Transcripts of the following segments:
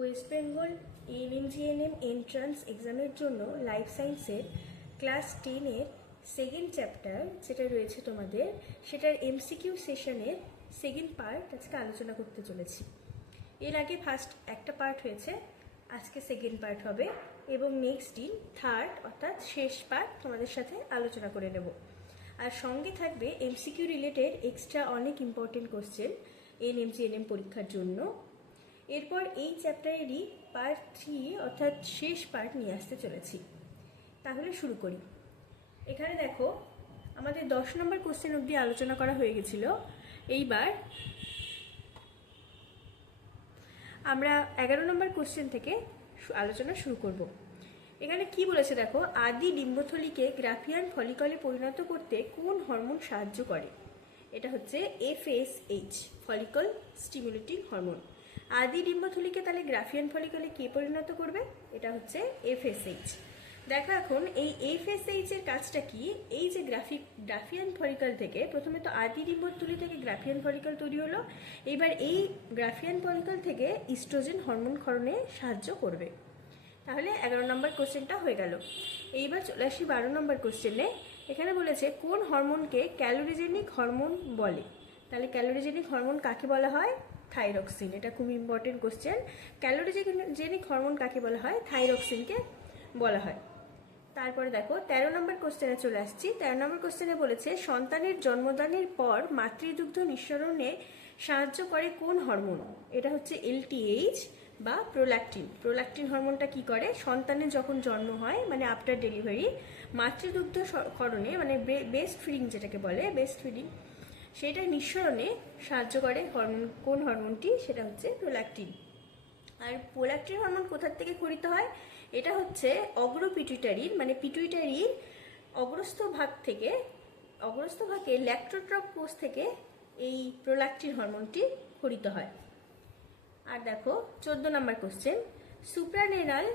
West Bengal ANM entrance এক্সামের জন্য life সায়েন্সের ক্লাস 10-এর সেকেন্ড চ্যাপ্টার যেটা রয়েছে তোমাদের, সেটার এমসিকিউ সেশনের সেকেন্ড পার্ট আজকে আলোচনা করতে চলেছি। এর আগে ফার্স্ট একটা পার্ট হয়েছে, আজকে সেকেন্ড পার্ট হবে এবং নেক্সট দিন থার্ড অর্থাৎ শেষ পার্ট তোমাদের সাথে আলোচনা করে নেব। আর সঙ্গে থাকবে এমসিকিউ রিলেটেড এক্সট্রা অনেক ইম্পর্টেন্ট কোশ্চেন এএনএম পরীক্ষার জন্য। এরপর এই চ্যাপ্টারেরই পার্ট 3 অর্থাৎ শেষ পার্ট নিয়ে আসতে চলেছি। তাহলে শুরু করি। এখানে দেখো আমাদের 10 নম্বর কোশ্চেন অবধি আলোচনা করা হয়ে গেছিল। এইবার আমরা 11 নম্বর কোশ্চেন থেকে আলোচনা শুরু করব। এখানে কি বলেছে দেখো, আদি ডিম্বথলিকে গ্রাফিয়ান ফলিকলে পরিণত করতে কোন হরমোন সাহায্য করে? এটা হচ্ছে FSH, ফলিকল স্টিমুলেটিং হরমোন। আদি ডিম্বথলিকে তাহলে গ্রাফিয়ান ফলিকলে কে পরিণত করবে? এটা হচ্ছে FSH। দেখো এখন এই FSH এর কাজটা কি, এই যে গ্রাফিয়ান ফলিকল থেকে প্রথমে তো আদি ডিম্বথলি থেকে গ্রাফিয়ান ফলিকল তৈরি হলো, এবার এই গ্রাফিয়ান ফলিকল থেকে ইস্ট্রোজেন হরমোন ক্ষরণে সাহায্য করবে। তাহলে 11 নম্বর কোশ্চেনটা হয়ে গেল। এইবার চলে আসি 12 নম্বর কোশ্চেনে। এখানে বলেছে কোন হরমোনকে ক্যালোরিজেনিক হরমোন বলে? তাহলে ক্যালোরিজেনিক হরমোন কাকে বলা হয়? থাইরক্সিন। এটা খুব ইম্পর্টেন্ট কোশ্চেন। ক্যালোরিজেনিক হরমোন কাকে বলা হয়? থাইরক্সিনকে বলা হয়। তারপরে দেখো 13 নম্বর কোশ্চেনে চলে আসছি। 13 নম্বর কোশ্চেনে বলেছে সন্তানের জন্মদানের পর মাতৃদুগ্ধ নিঃসরণে সাহায্য করে কোন হরমোন? এটা হচ্ছে LTH বা প্রোল্যাকটিন। প্রোল্যাকটিন হরমোনটা কি করে? সন্তানের যখন জন্ম হয় মানে আফটার ডেলিভারি মাতৃদুগ্ধ ক্ষরণে মানে বেস্ট ফিডিং যেটাকে বলে, বেস্ট ফিডিং, সেটা নিঃসরণে সাহায্য করে হরমোন। কোন হরমোনটি? সেটা হচ্ছে প্রোল্যাকটিন। আর প্রোল্যাকটিন হরমোন কোথার থেকে ক্ষরিত হয়? এটা হচ্ছে অগ্রপিটুইটারির মানে পিটুইটারির অগ্রস্থ ভাগে ল্যাক্টোট্রপ কোষ থেকে এই প্রোল্যাকটিন হরমোনটি ক্ষরিত হয়। আর দেখো 14 নম্বর কোশ্চেন, সুপ্রারেনাল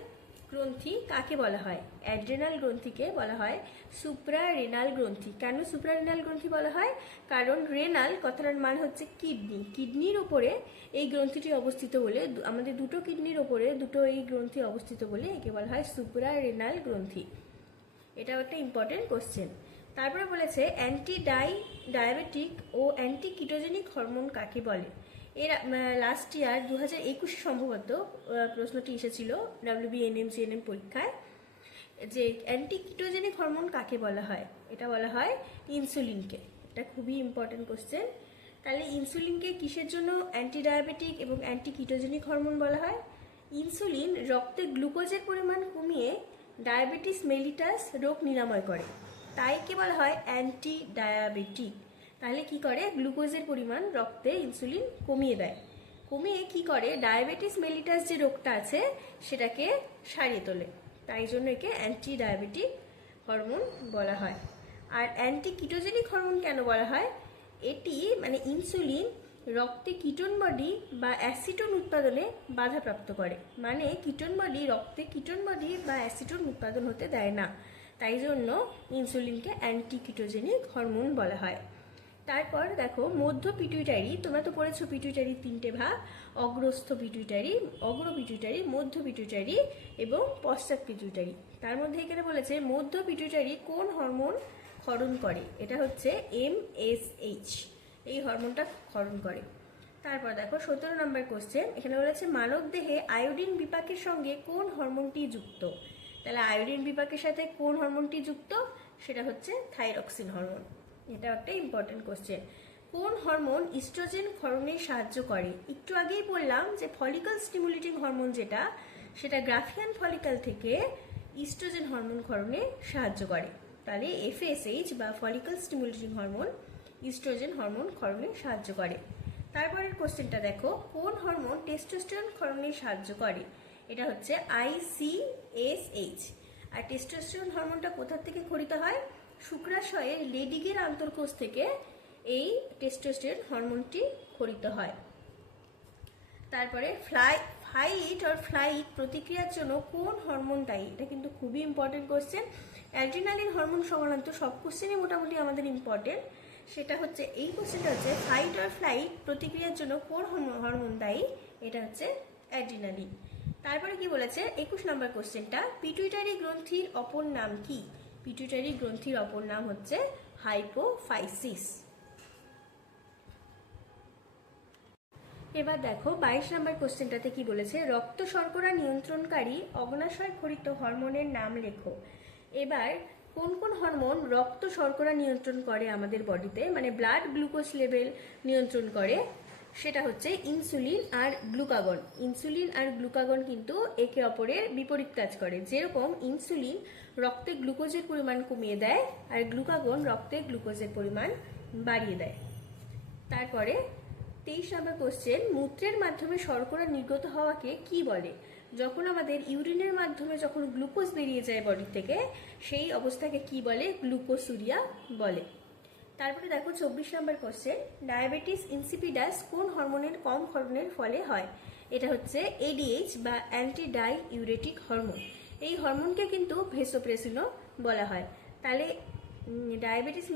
গ্রন্থি কাকে বলা হয়? অ্যাড্রেনাল গ্রন্থিকে বলা হয় সুপ্রারেনাল গ্রন্থি। কেন সুপ্রারেনাল গ্রন্থি বলা হয়? কারণ রেনাল কথাটার মানে হচ্ছে কিডনি, কিডনির ওপরে এই গ্রন্থিটি অবস্থিত বলে, আমাদের দুটো কিডনির ওপরে দুটো এই গ্রন্থি অবস্থিত বলে একে বলা হয় সুপ্রারেনাল গ্রন্থি। এটাও একটা ইম্পর্টেন্ট কোশ্চেন। তারপরে বলেছে ডায়াবেটিক ও অ্যান্টি কিটোজেনিক হরমোন কাকে বলে? এর লাস্ট ইয়ার 2021 সম্ভবত প্রশ্নটি এসেছিল WBNM পরীক্ষায়, যে অ্যান্টি কিটোজেনিক হরমোন কাকে বলা হয়? এটা বলা হয় ইনসুলিনকে। এটা খুবই ইম্পর্টেন্ট কোশ্চেন। তাহলে ইনসুলিনকে কিসের জন্য অ্যান্টি ডায়াবেটিক এবং অ্যান্টি কিটোজেনিক হরমোন বলা হয়? ইনসুলিন রক্তে গ্লুকোজের পরিমাণ কমিয়ে ডায়াবেটিস মেলিটাস রোগ নিরাময় করে, তাই কি বলা হয়? Anti diabetic. তাহলে কি করে? গ্লুকোজের পরিমাণ রক্তে ইনসুলিন কমিয়ে দেয়, কমিয়ে কি করে? ডায়াবেটিস মেলিটাস যে রোগটা আছে সেটাকে সারিয়ে তোলে, তাই জন্য একে অ্যান্টি ডায়াবেটিক হরমোন বলা হয়। আর অ্যান্টি কিটোজেনিক হরমোন কেন বলা হয়? এটি মানে ইনসুলিন রক্তে কিটোন বডি বা অ্যাসিটোন উৎপাদনে বাধাপ্রাপ্ত করে, মানে রক্তে কিটোন বডি বা অ্যাসিটোন উৎপাদন হতে দেয় না, তাই জন্য ইনসুলিনকে অ্যান্টি কিটোজেনিক হরমোন বলা হয়। তারপর দেখো মধ্য পিটুইটারি, তোমরা তো পড়েছো পিটুইটারি 3টে ভাগ, অগ্রস্থ পিটুইটারি, অগ্র পিটুইটারি, মধ্য পিটুইটারি এবং পশ্চাৎ পিটুইটারি। তার মধ্যে এখানে বলেছে মধ্য পিটুইটারি কোন হরমোন ক্ষরণ করে? এটা হচ্ছে MSH, এই হরমোনটা ক্ষরণ করে। তারপর দেখো 17 নম্বর কোশ্চেন, এখানে বলেছে মানব দেহে আয়োডিন বিপাকের সঙ্গে কোন হরমোনটি যুক্ত? তাহলে আয়োডিন বিপাকের সাথে কোন হরমোনটি যুক্ত? সেটা হচ্ছে থাইরক্সিন হরমোন। এটা একটা ইম্পর্টেন্ট কোশ্চেন। কোন হরমোন ইস্ট্রোজেন ক্ষরণে সাহায্য করে? একটু আগেই বললাম যে ফলিকল স্টিমুলেটিং হরমোন যেটা, সেটা গ্রাফিয়ান ফলিকল থেকে ইস্ট্রোজেন হরমোন ক্ষরণে সাহায্য করে। তাহলে FSH বা follicle stimulating hormone oestrogen hormone ক্ষরণে সাহায্য করে। তারপরের কোশ্চেনটা দেখো, কোন হরমোন টেস্টোস্টেরন ক্ষরণে সাহায্য করে? এটা হচ্ছে ICSH। আর টেস্টোস্টেরন হরমোনটা কোথা থেকে ক্ষরিত হয়? শুক্রাশয়ের লেডিগের আন্তঃকোষ থেকে এই টেস্টোস্টেরন হরমোনটি ক্ষরিত হয়। তারপরে ফ্লাইট প্রতিক্রিয়ার জন্য কোন হরমোন দায়ী? এটা কিন্তু খুবই ইম্পর্টেন্ট কোশ্চেন। অ্যাড্রিনালিন হরমোন সংক্রান্ত সব কোশ্চেনই মোটামুটি আমাদের ইম্পর্টেন্ট। সেটা হচ্ছে এই কোশ্চেনটা হচ্ছে ফ্লাইট প্রতিক্রিয়ার জন্য কোন হরমোন দায়ী? এটা হচ্ছে অ্যাড্রিনালিন। তারপরে কি বলেছে 21 নম্বর কোশ্চেনটা, পিটুইটারি গ্রন্থির অপর নাম কি? পিটুইটারি গ্রন্থির অপর নাম হচ্ছে হাইপোফাইসিস। এবার দেখো 22 নম্বর কোশ্চেনটাতে কি বলেছে, রক্ত শর্করা নিয়ন্ত্রণকারী অগ্ন্যাশয় ক্ষরিত হরমোনের নাম লেখো। এবার কোন কোন হরমোন রক্ত শর্করা নিয়ন্ত্রণ করে আমাদের বডিতে, মানে ব্লাড গ্লুকোজ লেভেল নিয়ন্ত্রণ করে, সেটা হচ্ছে ইনসুলিন আর গ্লুকাগন। ইনসুলিন আর গ্লুকাগন কিন্তু একে অপরের বিপরীত কাজ করে। যেরকম ইনসুলিন রক্তে গ্লুকোজের পরিমাণ কমিয়ে দেয় আর গ্লুকাগন রক্তে গ্লুকোজের পরিমাণ বাড়িয়ে দেয়। তারপরে 23 নম্বর কোশ্চেন, মূত্রের মাধ্যমে শর্করা নির্গত হওয়াকে কি বলে? যখন আমাদের ইউরিনের মাধ্যমে যখন গ্লুকোজ বেরিয়ে যায় বডি থেকে, সেই অবস্থাকে কি বলে? গ্লুকোসুরিয়া বলে। তারপরে দেখো 24 নম্বর কোশ্চেন, ডায়াবেটিস ইনসিপিডাস কোন হরমোনের কম ক্ষরণের ফলে হয়? এটা হচ্ছে এডিএইচ বা অ্যান্টি ডাই ইউরেটিক হরমোন। এই হরমোনকে কিন্তু ভেসোপ্রেসিনও বলা হয়। তাহলে ডায়াবেটিস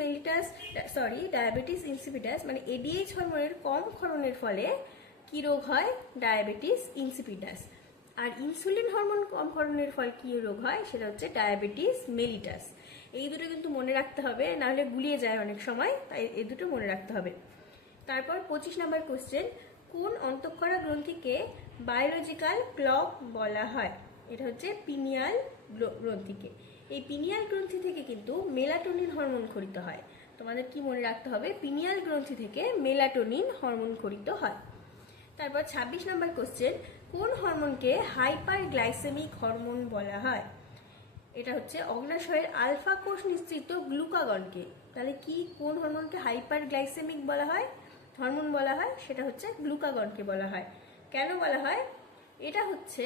ইনসিপিডাস মানে এডিএইচ হরমোনের কম ক্ষরণের ফলে কি রোগ হয়? Diabetes insipidus. আর ইনসুলিন হরমোন কম ক্ষরণের ফলে কি রোগ হয়? সেটা হচ্ছে ডায়াবেটিস মেলিটাস। এই দুটো কিন্তু মনে রাখতে হবে, নাহলে গুলিয়ে যায় অনেক সময়, তাই এই দুটো মনে রাখতে হবে। তারপর 25 নম্বর কোশ্চেন, কোন অন্তঃক্ষরা গ্রন্থিকে বায়োলজিক্যাল ক্লক বলা হয়? এটা হচ্ছে পিনিয়াল গ্রন্থিকে। এই পিনিয়াল গ্রন্থি থেকে কিন্তু মেলাটোনিন হরমোন ক্ষরিত হয়। তোমাদের কি মনে রাখতে হবে? পিনিয়াল গ্রন্থি থেকে মেলাটোনিন হরমোন ক্ষরিত হয়। তারপর 26 নম্বর কোশ্চেন, কোন হরমোনকে হাইপার গ্লাইসেমিক হরমোন বলা হয়? এটা হচ্ছে অগ্ন্যাশয়ের আলফা কোষ নিঃসৃত গ্লুকাগনকে। তাহলে কি কোন হরমোনকে হাইপার গ্লাইসেমিক বলা হয়, হরমোন বলা হয়? সেটা হচ্ছে গ্লুকাগনকে বলা হয়। কেন বলা হয়? এটা হচ্ছে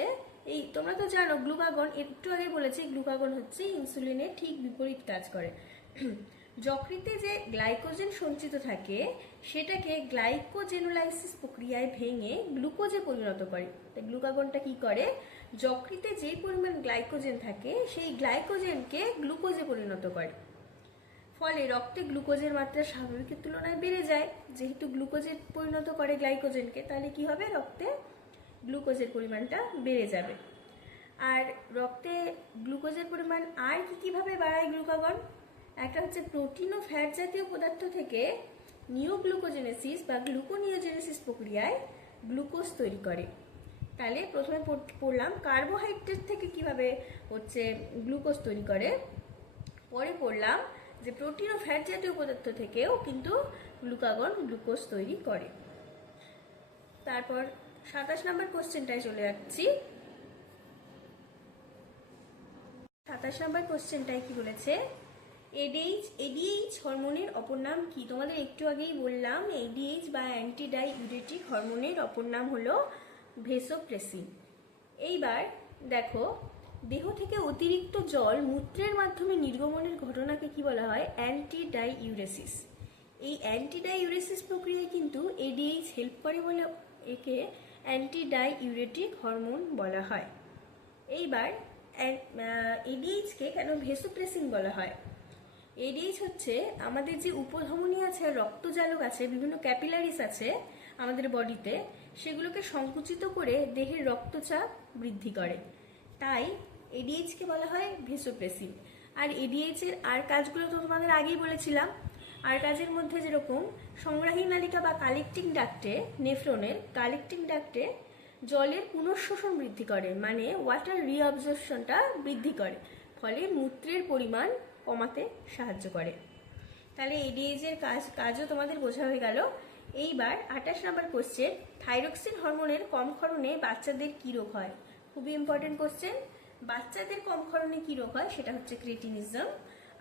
এই তোমরা তো জানো গ্লুকাগন, একটু আগে বলেছি গ্লুকাগন হচ্ছে ইনসুলিনের ঠিক বিপরীত কাজ করে। যকৃতে যে গ্লাইকোজেন সঞ্চিত থাকে সেটাকে গ্লাইকোজেনোলাইসিস প্রক্রিয়ায় ভেঙে গ্লুকোজে পরিণত করে। তাই গ্লুকাগনটা কি করে? যকৃতে যে পরিমাণ গ্লাইকোজেন থাকে সেই গ্লাইকোজেনকে গ্লুকোজে পরিণত করে। ফলে রক্তে গ্লুকোজের মাত্রা স্বাভাবিকের তুলনায় বেড়ে যায়। যেহেতু গ্লুকোজে পরিণত করে গ্লাইকোজেনকে, তাহলে কি হবে? রক্তে গ্লুকোজের পরিমাণটা বেড়ে যাবে। আর রক্তে গ্লুকোজের পরিমাণ আর কিভাবে বাড়ায় গ্লুকাগন? একটা হচ্ছে প্রোটিন ও ফ্যাট জাতীয় পদার্থ থেকে নিওগ্লুকোজেনেসিস বা গ্লুকোনিওজেনেসিস প্রক্রিয়ায় গ্লুকোজ তৈরি করে। তাহলে প্রথমে পড়লাম কার্বোহাইড্রেট থেকে কিভাবে হচ্ছে গ্লুকোজ তৈরি করে, পরে পড়লাম যে প্রোটিন ও ফ্যাট জাতীয় পদার্থ থেকেও কিন্তু গ্লুকাগন গ্লুকোজ তৈরি করে। তারপর 27 নম্বর কোশ্চেনটায় চলে যাচ্ছি। 27 নম্বর কোশ্চেনটায় কি বলেছে, এডিএইচ হরমোনের অপর নাম কি? তোমাদের একটু আগেই বললাম এডিএইচ বা অ্যান্টি ডাই ইউরেটিক হরমোনের অপর নাম হলো ভেসোপ্রেসিন। এইবার দেখো, দেহ থেকে অতিরিক্ত জল মূত্রের মাধ্যমে নির্গমনের ঘটনাকে কি বলা হয়? Anti die ইউরেসিস। এই অ্যান্টি ডাই ইউরেসিস প্রক্রিয়ায় কিন্তু এডিএইচ হেল্প করে বলে একে অ্যান্টি ডাই ইউরেটিক হরমোন বলা হয়। এইবার এডিএইচকে কেন ভেসোপ্রেসিন বলা হয়? এডিএইচ হচ্ছে আমাদের যে উপধমনী আছে, রক্তজালক আছে, বিভিন্ন ক্যাপিলারিস আছে আমাদের বডিতে, সেগুলোকে সংকুচিত করে দেহের রক্তচাপ বৃদ্ধি করে। তাই এডিএইচকে বলা হয় ভেসোপ্রেসিন। আর এডিএইচ এর আর কাজগুলো তো তোমাদের আগেই বলেছিলাম। আর কাজের মধ্যে যেরকম সংগ্রাহী নালিকা বা কালেক্টিং ডাক্টে, নেফ্রনের কালেক্টিং ডাক্টে জলের পুনঃশোষণ বৃদ্ধি করে, মানে ওয়াটার রিঅবজর্পশনটা বৃদ্ধি করে, ফলে মূত্রের পরিমাণ কমাতে সাহায্য করে। তাহলে এডিএইচ এর কাজও তোমাদের বোঝা হয়ে গেল। এইবার 28 নম্বর কোশ্চেন, থাইরক্সিন হরমোনের কম ক্ষরণে বাচ্চাদের কি রোগ হয়? খুবই ইম্পর্টেন্ট কোশ্চেন। বাচ্চাদের কম ক্ষরণে কি রোগ হয়? সেটা হচ্ছে ক্রেটিনিজম।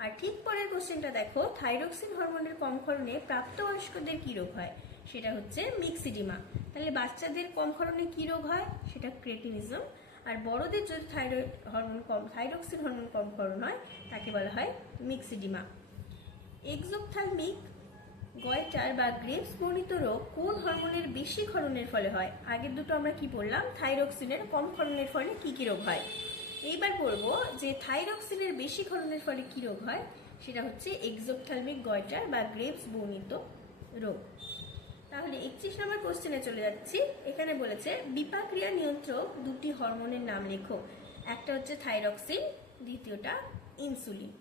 আর ঠিক পরের কোশ্চেনটা দেখো, থাইরক্সিন হরমোনের কম ক্ষরণে প্রাপ্তবয়স্কদের কি রোগ হয়? সেটা হচ্ছে মিক্সিডিমা। তাহলে বাচ্চাদের কম ক্ষরণে কি রোগ হয়? সেটা ক্রেটিনিজম। আর বড়দের যদি থাইরক্সিন হরমোন কম ক্ষরণ হয় তাকে বলা হয় মিক্সিডিমা। এক্সোপথ্যালমিক গয়টার বা গ্রেভস বর্ণিত রোগ কোন হরমোনের বেশি ক্ষরণের ফলে হয়? আগের দুটো আমরা কি বললাম? থাইরক্সিনের কম ক্ষরণের ফলে কি কি রোগ হয়। এইবার বলবো যে থাইরক্সিনের বেশি ক্ষরণের ফলে কি রোগ হয়, সেটা হচ্ছে এক্সোপথ্যালমিক গয়টার বা গ্রেভস বর্ণিত রোগ। তাহলে 31 নম্বর কোশ্চেনে চলে যাচ্ছি। এখানে বলেছে বিপাক্রিয়া নিয়ন্ত্রক দুটি হরমোনের নাম লেখো। একটা হচ্ছে থাইরক্সিন, দ্বিতীয়টা ইনসুলিন।